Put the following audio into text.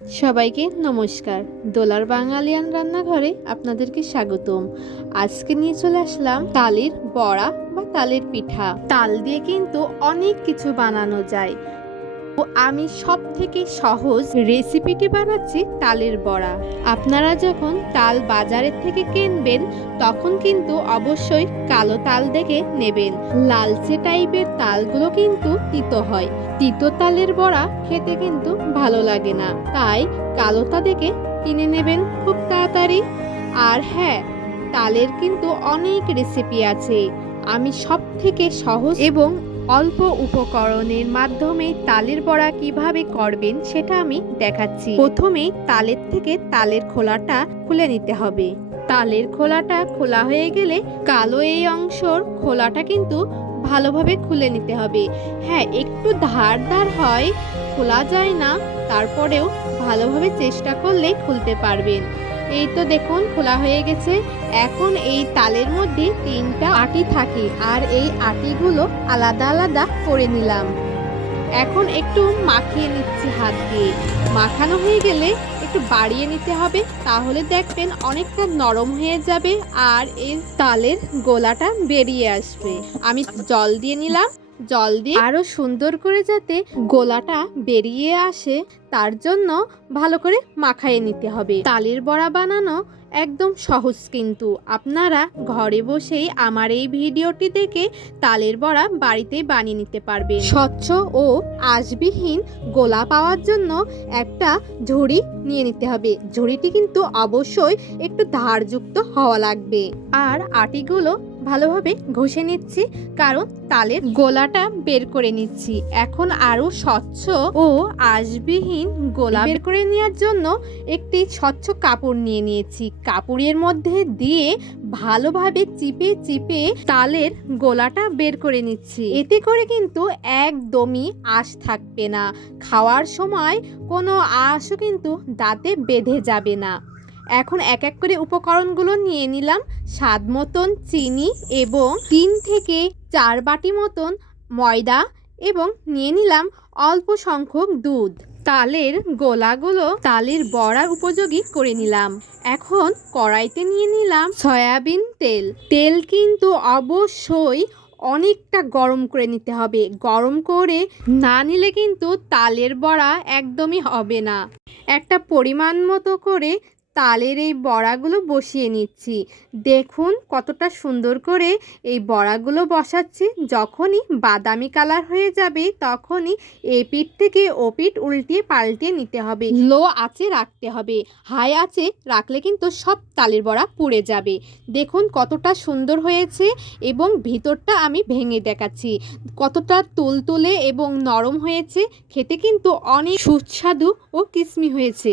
সবাইকে নমস্কার। দোলার বাঙালিয়ান রান্নাঘরে আপনাদেরকে স্বাগতম। আজকে নিয়ে চলে আসলাম তালের বড়া বা তালের পিঠা। তাল দিয়ে কিন্তু অনেক কিছু বানানো যায়। তো আমি সব থেকে সহজ রেসিপিটি বানাচ্ছি তালের বড়া। আপনারা যখন তাল বাজারের থেকে কিনবেন তখন কিন্তু অবশ্যই কালো তাল দেখে নেবেন। লালচে টাইপের তালগুলো কিন্তু তিতো হয়। তিতো তালের বড়া খেতে কিন্তু ভালো লাগে না, তাই কালোটা দেখে কিনে নেবেন খুব তাড়াতাড়ি। আর হ্যাঁ, তালের কিন্তু অনেক রেসিপি আছে। আমি সব থেকে সহজ এবং অল্প উপকরণের মাধ্যমে তালের বড়া কিভাবে করবেন সেটা আমি দেখাচ্ছি। প্রথমেই তালের থেকে তালের খোলাটা খুলে নিতে হবে। তালের খোলাটা খোলা হয়ে গেলে কালো এই অংশের খোলাটা কিন্তু ভালোভাবে খুলে নিতে হবে। হ্যাঁ, একটু ধার হয়, খোলা যায় না, তারপরেও ভালোভাবে চেষ্টা করলেই খুলতে পারবেন। এই তো দেখুন খোলা হয়ে গেছে। এখন এই তালের মধ্যে 3টা আটি থাকে, আর এই আটিগুলো আলাদা আলাদা করে নিলাম। এখন একটু মাখিয়ে নিচ্ছি হাত দিয়ে। মাখানো হয়ে গেলে একটু বাড়িয়ে নিতে হবে, তাহলে দেখবেন অনেকটা নরম হয়ে যাবে আর এই তালের গোলাটা বেরিয়ে আসবে। আমি জল দিয়ে নিলাম। জল দিয়ে আরো সুন্দর করে যাতে গোলাটা বেরিয়ে আসে তার জন্য ভালো করে মাখিয়ে নিতে হবে। তালের বড়া বানানো একদম সহজ, কিন্তু আপনারা ঘরে বসেই আমার এই ভিডিওটি দেখে তালের বড়া বাড়িতেই বানিয়ে নিতে পারবেন। স্বচ্ছ ও আঁশবিহীন গোলা পাওয়ার জন্য একটা ঝুড়ি নিয়ে নিতে হবে। ঝুড়িটি কিন্তু অবশ্যই একটু ধারযুক্ত হওয়া লাগবে। আর আটিগুলো ভালোভাবে ঘষে নিচ্ছি, কারণ তালের গোলাটা বের করে নিচ্ছি। এখন আরো স্বচ্ছ ও আঁশবিহীন গোলা বের করে নেওয়ার জন্য একটি স্বচ্ছ কাপড় নিয়ে নিয়েছি। কাপড়ের মধ্যে দিয়ে ভালোভাবে চিপে চিপে তালের গোলাটা বের করে নিচ্ছি। এতে করে কিন্তু একদমই আঁশ থাকবে না। খাওয়ার সময় কোনো আঁশও কিন্তু দাঁতে বেঁধে যাবে না। এখন এক এক করে উপকরণগুলো নিয়ে নিলাম। স্বাদ মতন চিনি এবং 3 থেকে 4 বাটি মতন ময়দা এবং নিয়ে নিলাম অল্প সংখ্যক দুধ। তালের গোলাগুলো তালের বড়ার উপযোগী করে নিলাম। এখন কড়াইতে নিয়ে নিলাম সয়াবিন তেল। তেল কিন্তু অবশ্যই অনেকটা গরম করে নিতে হবে। গরম করে না নিলে কিন্তু তালের বড়া একদমই হবে না। একটা পরিমাণ মতো করে তালের এই বড়াগুলো বসিয়ে নিচ্ছি। দেখুন কতটা সুন্দর করে এই বড়াগুলো বসাচ্ছি। যখনই বাদামি কালার হয়ে যাবে তখনই এই পিঠ থেকে ও পিঠ উল্টিয়ে পাল্টিয়ে নিতে হবে। লো আঁচে রাখতে হবে, হাই আঁচে রাখলে কিন্তু সব তালের বড়া পুড়ে যাবে। দেখুন কতটা সুন্দর হয়েছে এবং ভিতরটা আমি ভেঙে দেখাচ্ছি কতটা তুলতুলে এবং নরম হয়েছে। খেতে কিন্তু অনেক সুস্বাদু ও কিসমি হয়েছে।